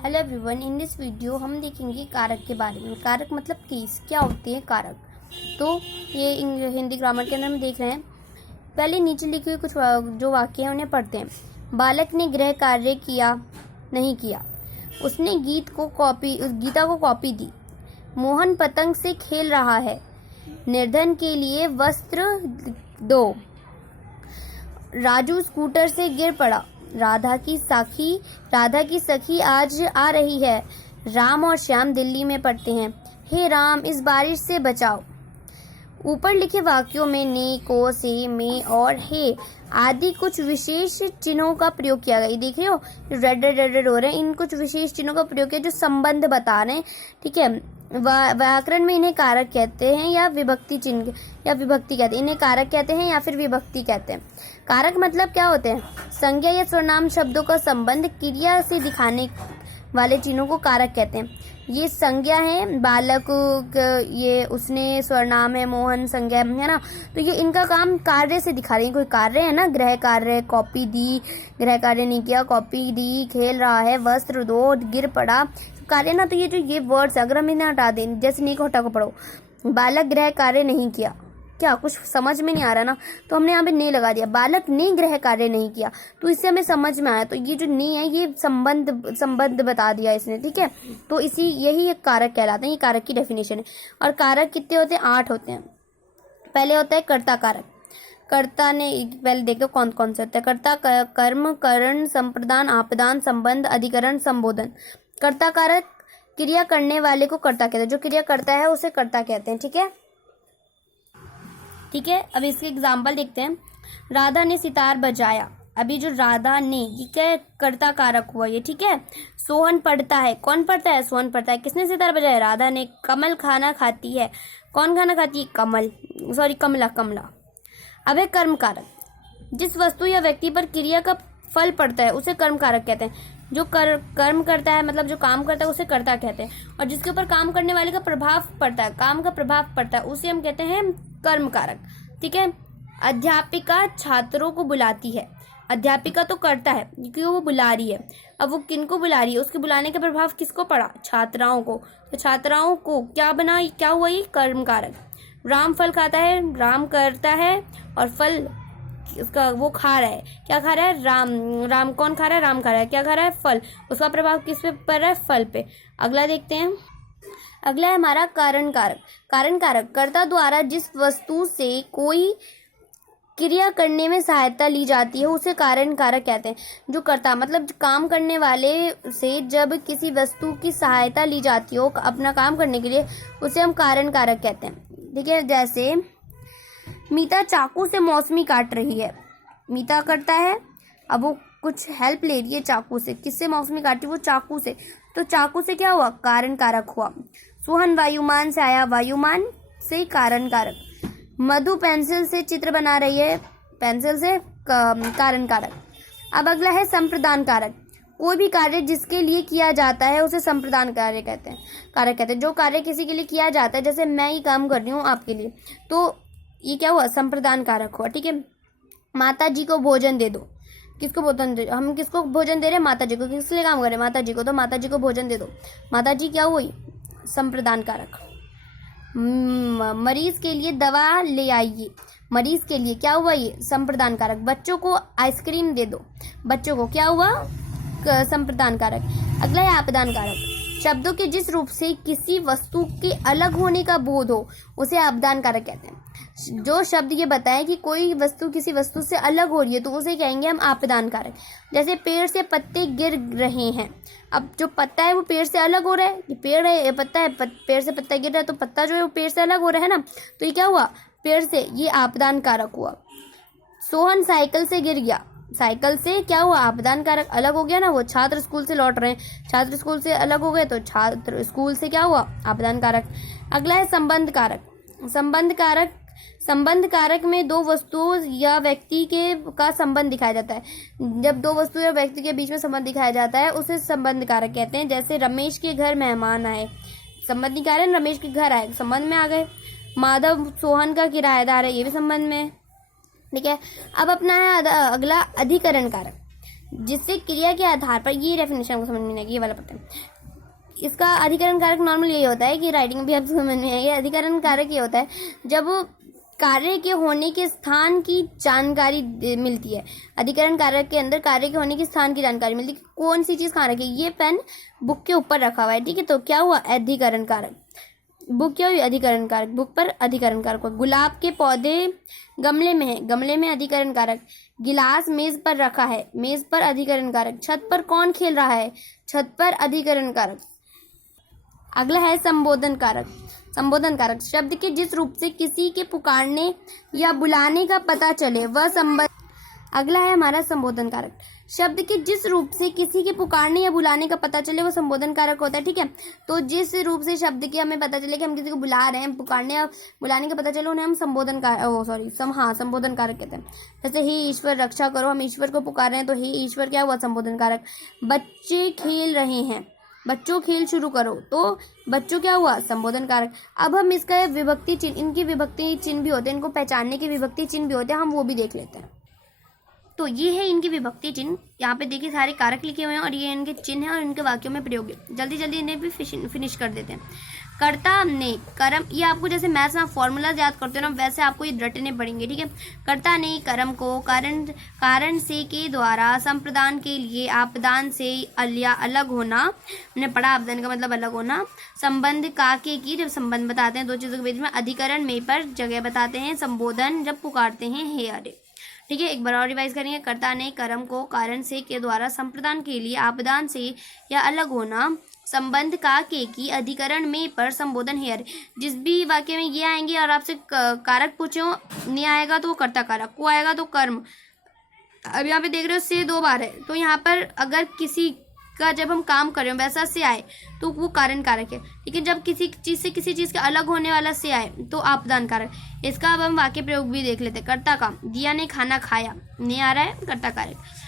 Hello everyone, in this video हम देखेंगे कारक के बारे में। कारक मतलब केस, क्या होते हैं कारक। तो ये हिंदी ग्रामर के अंदर हम देख रहे हैं। पहले नीचे लिखे हुए कुछ जो वाक्य हैं उन्हें पढ़ते हैं। बालक ने गृह कार्य किया नहीं किया, उसने गीता को कॉपी दी। मोहन पतंग से खेल रहा है, निर्धन के लिए वस्त्र दो। राजू स्कूटर से गिर पड़ा, राधा की सखी आज आ रही है। राम और श्याम दिल्ली में पढ़ते हैं। हे राम, इस बारिश से बचाओ। ऊपर लिखे वाक्यों में ने, को, से, में और हे आदि कुछ विशेष चिन्हों का प्रयोग किया गया। देख रहे हो, रेड हो रहे हैं। इन कुछ विशेष चिन्हों का प्रयोग किया जो संबंध बता रहे हैं। ठीक है, व्याकरण में इन्हें कारक कहते हैं या विभक्ति चिन्ह या विभक्ति कहते हैं। इन्हें कारक कहते हैं या फिर विभक्ति कहते हैं। कारक मतलब क्या होते हैं? संज्ञा या स्वरनाम शब्दों का संबंध क्रिया से दिखाने वाले चिन्हों को कारक कहते हैं। ये संज्ञा है, बालक, ये उसने स्वरनाम है, मोहन संज्ञा है ना। तो ये इनका काम कार्य से दिखा रहे हैं। कोई कार्य है ना, गृह कार्य, कॉपी दी, गृह कार्य नहीं किया, कॉपी दी, खेल रहा है, वस्त्र दो, गिर पड़ा, कार्य ना। तो ये जो ये वर्ड्स अगर हम इन्हें हटा दें, जैसे नहीं को हटा को पढ़ो, बालक गृह कार्य नहीं किया, क्या कुछ समझ में नहीं आ रहा ना, तो हमने यहाँ पे ने लगा दिया। बालक ने गृह कार्य नहीं किया, तो इससे हमें समझ में आया। तो ये जो ने है ये संबंध बता दिया इसने। ठीक है, तो यही एक कारक कहलाते हैं। ये कारक की डेफिनेशन है। और कारक कितने होते हैं? 8 होते हैं। पहले होता है कर्ता कारक। कर्ता ने, पहले देखो कौन कौन से होते हैं। कर्ता, कर्म, करण, संप्रदान, आपदान, संबंध, अधिकरण, संबोधन। कर्ता कारक क्रिया करने वाले को कर्ता कहते हैं। जो क्रिया करता है उसे कर्ता कहते हैं। ठीक है, अब इसके एग्जाम्पल देखते हैं। राधा ने सितार बजाया। अभी जो राधा ने, ये क्या कर्ता कारक हुआ ये। ठीक है, सोहन पढ़ता है। कौन पढ़ता है? सोहन पढ़ता है। किसने सितार बजाया? राधा ने। कमल खाना खाती है। कौन खाना खाती है? कमला। अब है कर्म कारक। जिस वस्तु या व्यक्ति पर क्रिया का फल पड़ता है उसे कर्म कारक कहते हैं। जो कर्म करता है, मतलब जो काम करता है, उसे कर्ता कहते हैं। और जिसके ऊपर काम करने वाले का प्रभाव पड़ता है, काम का प्रभाव पड़ता है, उसे हम कहते हैं कर्म कारक। ठीक है, अध्यापिका छात्रों को बुलाती है। अध्यापिका तो करता है क्योंकि वो बुला रही है। अब वो किनको बुला रही है? उसके बुलाने का प्रभाव किसको पड़ा? छात्राओं को। तो छात्राओं को क्या हुआ? ये कर्म कारक। राम फल खाता है, राम करता है, और फल उसका वो खा रहा है। क्या खा रहा है? राम कौन खा रहा है? राम खा रहा है। क्या खा रहा है? फल। उसका प्रभाव किस पे पड़ रहा है? फल पे। अगला देखते हैं। अगला है हमारा कारण कारक। कारण कारक कर्ता द्वारा जिस वस्तु से कोई क्रिया करने में सहायता ली जाती है उसे कारण कारक कहते हैं। जो कर्ता मतलब काम करने वाले से जब किसी वस्तु की सहायता ली जाती हो अपना काम करने के लिए, उसे हम कारण कारक कहते हैं। ठीक है, जैसे मीता चाकू से मौसमी काट रही है। मीता करता है, अब वो कुछ हेल्प ले रही है चाकू से। किससे मौसमी काटी? वो चाकू से। तो चाकू से क्या हुआ? कारण कारक हुआ। सोहन वायुमान से आया, वायुमान से कारण कारक। मधु पेंसिल से चित्र बना रही है, पेंसिल से कारण कारक। अब अगला है संप्रदान कारक। कोई भी कार्य जिसके लिए किया जाता है उसे संप्रदान कार्य कहते हैं, कारक कहते हैं। जो कार्य किसी के लिए किया जाता है, जैसे मैं ही काम कर रही हूँ आपके लिए, तो ये क्या हुआ? संप्रदान कारक हुआ। ठीक है, माता जी को भोजन दे दो। किसको भोजन दे? हम किसको भोजन दे रहे हैं? माता जी को। किस लिए काम कर रहे हैं? माता जी को। तो माता जी को भोजन दे दो। माता जी क्या हुई? संप्रदान कारक। मरीज के लिए दवा ले आइए। मरीज के लिए क्या हुआ? ये संप्रदान कारक। बच्चों को आइसक्रीम दे दो। बच्चों को क्या हुआ? संप्रदान कारक। अगला है आपदान कारक। शब्दों के जिस रूप से किसी वस्तु के अलग होने का बोध हो उसे आपदान कारक कहते हैं। जो शब्द ये बताए कि कोई वस्तु किसी वस्तु से अलग हो रही है तो उसे कहेंगे हम आपदान कारक। जैसे पेड़ से पत्ते गिर रहे हैं। अब जो पत्ता है वो पेड़ से अलग हो रहा है। ये पेड़ है, ये पत्ता है, पेड़ से पत्ता गिर रहा है तो पत्ता जो है वो पेड़ से अलग हो रहा है ना। तो ये क्या हुआ? पेड़ से। ये आपदान कारक हुआ। सोहन साइकिल से गिर गया। साइकिल से क्या हुआ? आपदान कारक। अलग हो गया ना वो। छात्र स्कूल से लौट रहे हैं, छात्र स्कूल से अलग हो गए तो छात्र स्कूल से क्या हुआ? आपदान कारक। अगला है संबंध कारक। संबंध कारक में दो वस्तुओं या व्यक्ति का संबंध दिखाया जाता है। जब दो वस्तु या व्यक्ति के बीच में संबंध दिखाया जाता है उसे संबंध कारक कहते हैं। जैसे रमेश के घर मेहमान आए, संबंध कारण रमेश के घर आए, संबंध में आ गए। माधव सोहन का किराएदार है, ये भी संबंध में है। ठीक है, अब अपना है अगला अधिकरण कारक। जिससे क्रिया के आधार पर, ये डेफिनेशन को समझ में नहीं आएगी, ये वाला पढ़ते हैं। इसका अधिकरण कारक नॉर्मल यही होता है कि राइटिंग भी आपको समझ में आएगी। अधिकरण कारक ये होता है जब कार्य के होने के स्थान की जानकारी मिलती है। अधिकरण कारक के अंदर कार्य के होने के स्थान की जानकारी मिलती है। कौन सी चीज कहाँ रखी है? ये पेन बुक के ऊपर रखा हुआ है, ठीक है, तो क्या हुआ? अधिकरण कारक। बुक क्या हुई? अधिकरण कारक। बुक पर अधिकरण कारक हुआ। गुलाब के पौधे गमले में है, गमले में अधिकरण कारक। गिलास मेज पर रखा है, मेज पर अधिकरण कारक। छत पर कौन खेल रहा है? छत पर अधिकरण कारक। अगला है संबोधन कारक। संबोधन कारक शब्द के जिस रूप से किसी के पुकारने या बुलाने का पता चले वह संबंध। अगला है हमारा संबोधन कारक। शब्द के जिस रूप से किसी के पुकारने या बुलाने का पता चले वो संबोधन कारक होता है, ठीक है। तो जिस रूप से शब्द के हमें पता चले कि हम किसी को बुला रहे हैं, पुकारने या बुलाने का पता चले, उन्हें हम संबोधन कारक कहते हैं। जैसे हे ईश्वर रक्षा करो, हम ईश्वर को पुकार रहे हैं तो हे ईश्वर क्या हुआ? संबोधन कारक। बच्चे खेल रहे हैं, बच्चों खेल शुरू करो, तो बच्चों क्या हुआ? संबोधन कारक। अब हम इसका विभक्ति चिन्ह, इनकी विभक्ति चिन्ह भी होते हैं, इनको पहचानने के विभक्ति चिन्ह भी होते हैं, हम वो भी देख लेते हैं। तो ये है इनकी विभक्ति चिन्ह। यहाँ पे देखिए सारे कारक लिखे हुए हैं और ये इनके चिन्ह हैं और इनके वाक्यों में प्रयोग है। जल्दी जल्दी इन्हें भी फिनिश कर देते हैं। कर्ता ने कर्म, ये आपको जैसे मैथ्स में फॉर्मूला याद करते हो ना, वैसे आपको ये रटने पड़ेंगे, ठीक है। कर्ता ने कर्म को कारण से के द्वारा संप्रदान के लिए आपदान से अलग होना, हमने पढ़ा आपदान का मतलब अलग होना। संबंध का की, जब संबंध बताते हैं दो चीजों के बीच में। अधिकरण में पर जगह बताते हैं। संबोधन जब पुकारते हैं हे अरे, ठीक है। एक बार और रिवाइज करेंगे। कर्ता ने कर्म को कारण से के द्वारा संप्रदान के लिए आपदान से या अलग होना। संबंध का के की, अधिकरण में पर, संबोधन है अरे। जिस भी वाक्य में ये आएंगे और आपसे कारक पूछो, नहीं आएगा तो कर्ता कारक, को आएगा तो कर्म। अब यहाँ पे देख रहे हो से 2 बार है, तो यहाँ पर अगर किसी का जब हम काम कर रहे हो वैसा से आए तो वो कारण कारक है, लेकिन जब किसी चीज से किसी चीज के अलग होने वाला से आए तो आपदान कारक। इसका अब हम वाक्य प्रयोग भी देख लेते हैं। कर्ता का, दिया ने खाना खाया, नहीं आ रहा है, कर्ता कारक।